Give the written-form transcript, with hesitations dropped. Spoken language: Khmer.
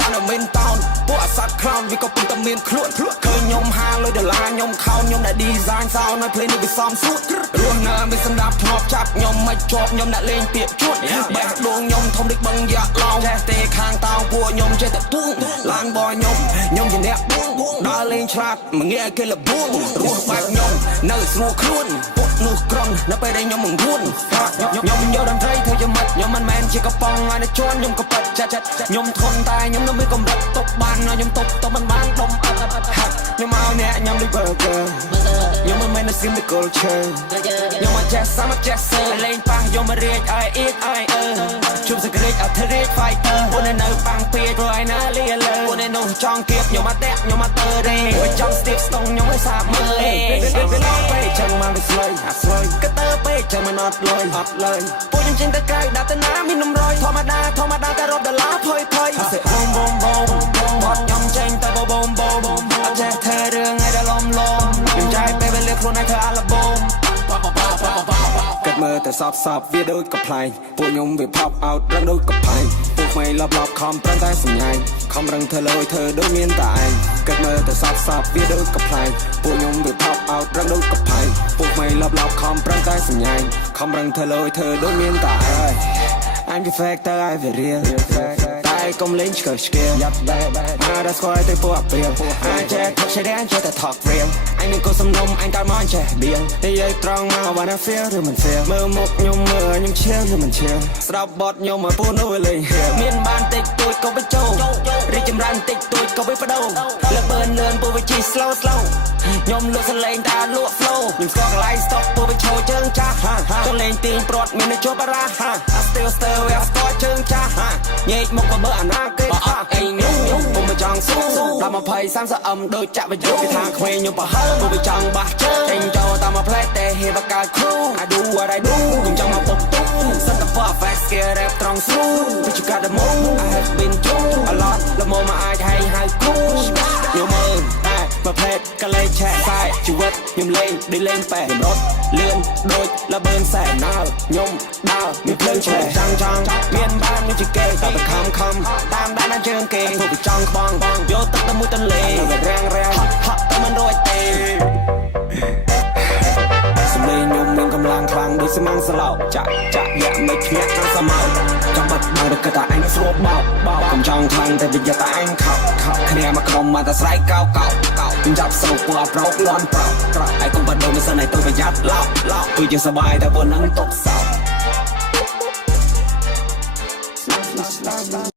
តាមនៅមានតោនពួកអាសត្វខ្លោនវាក៏ពុំតែមានខ្លួនឃើញខ្ញុំហាលុយដុល្លារខ្ញុំខោនខ្ញុំដែល design សោនៅភ្លេងនេះវាសំសួតរស់នៅមានសម្ដាប់ធ្នាប់ចាប់ខ្ញុំមិនជាប់ខ្ញុំអ្នកលេងពាក្យជួតបេះដូងខ្ញុំធំដូចបឹងយ៉ាក់ឡោមចេះទេខាងតោពួកខ្ញុំចេះតែទួងឡានបោខ្ញុំជាអ្នកដើរលេងឆ្លាតមិនងាយឲ្យគេលបួងរស់បែបខ្ញុំនៅស្រួលខ្លួនពួកនោះក្រុមនៅពេលដែលខ្ញុំមិនរួនខ្ញុំយកតន្ត្រីធ្វើជាមិត្តខ្ញុំមិនមែនជាកំប៉ុងឲ្យនៅជន់ខ្ញុំក៏ប៉ិតចាត់ខ្ញុំធន់តែខ្ញុំនៅមានកម្រិតតបបានខ្ញុំតបមិនបានដុំខ្ញុំមកអ្នកខ្ញុំដូច burger ខ្ញុំមិនមែននៅ sim the culture ខ្ញុំមកចេះសាមកចេះសើលេងប៉ះខ្ញុំមករៀកឲ្យអៀតឲ្យជួបសក្តិអធិរាជ fighter ពួកនៅបាំងពីព្រោះឯណាលីលើពួកនោះចង់គៀបខ្ញុំមកតាក់ខ្ញុំមកទៅទេពួកចង់ stick ស្ទងខ្ញុំឲ្យសាបមើលពេលឡោពេកចឹងមកវាស្លើយក៏ទៅពេកចឹងមិនអត់លុយពួកខ្ញុំចេញទៅក្រៅដាក់ទៅណាមាននំរយធម្មតាតែរត់ដុល្លារភ័យសេបូមបត់ខ្ញុំចេញទៅបូមអត់ចេះធ្វើរឿងឲ្យដល់លំខ្ញុំចាយពេលវេលាខ្លួនឯងធ្វើអាល់បូមគិតមើលតែសពវាដូចកំ pl ែងពួកខ្ញុំវា pop out រឹងដូចកំផែងពួកមិនលបខំប្រឹងតែសម្ញែងខំរឹងធ្វើលើធ្វើដូចមានតែឯងគិតមើលតែសពវាដូចកំ pl ែងពួកខ្ញុំវា pop out រឹងដូចកំផែងពួកមិនលបខំប្រឹងតែសម្ញែងខំរឹងធ្វើលើធ្វើដូចមានតែឯង I'm the factor I be real តែកុំលេងឆ្កឹះឆ្កៀលអារ៉ាស្គាល់ទៅពួកអព្រាលអាចចេះថកឆ្លានចេះតែថក real អញមានកូនសំណុំអញកើតមកចេះបៀលតែយាយត្រង់មក wanna feel ឬមិន feel មើលមុខខ្ញុំមើលខ្ញុំឈៀលឬមិនឈៀលស្ដាប់បទខ្ញុំមកពួកនោះលេងមានបានតិចតួចក៏បញ្ចូលរីចម្រើនតិចតួចក៏វាបដូរលើបឺនលឿនពួកវាជី slow ខ្ញុំលក់សលេងតែលក់ flow ខ្ញុំស្គាល់កន្លែង stop ពួកវាឈរជើងចាស់ចង់លេងទាញព្រាត់មាននៅជាប់បារ៉ាអាស្ទើវាស្គាល់ជើងចាស់ញែកមកក៏មើលអាណាគេថាអីខ្ញុំពុំចង់ស៊ូដល់20 30 អឹមដូចចាក់បញ្យកគេថាក្មេងខ្ញុំប្រហើពួកវាចង់បះជើងចេញចូលតាមមកផ្លែតែហេបកាគ្រូ I do what I do ខ្ញុំចង់មកពុកទូសិនតែ fast scare rap ត្រង់ស្រូ But you got the move I have been through a lot ល្មមមកអាចហៅគ្រូខ្ញុំមើលតែមកផ្លែកលេចឆែកខ្សែជីវិតខ្ញុំលេងដូចលេងប៉ែខ្ញុំរត់លឿនដូចលបឿនសែណើខ្ញុំដើរមានភ្លើងឆែកចង់មានបានដូចជាគេតែខំតាមដានជើងគេពួកវាចង់ក្បងយកទឹកទៅមួយទន្លេរាំងហក់តែមិនរួចទេសម្លេងខ្ញុំមានកម្លាំងខ្លាំងដូចស្មាំងស្លោកចាក់យ៉ាក់មិនភ្ញាក់ខាងសមោចាំបាត់បើតែតែអញស្រួលបោកកុំចង់ខ្លាំងតែវាយកតែអញខោគ្នាមកក្រុមមកតែស្រែកកោខ្ញុំចាប់ស្រុកពួកអប្រោកលន់ប្រោកហើយកុំបដូរមិនសិនឲ្យទៅប្រយ័ត្នឡោកគឺជាសបាយតែពួកនឹងຕົកសោ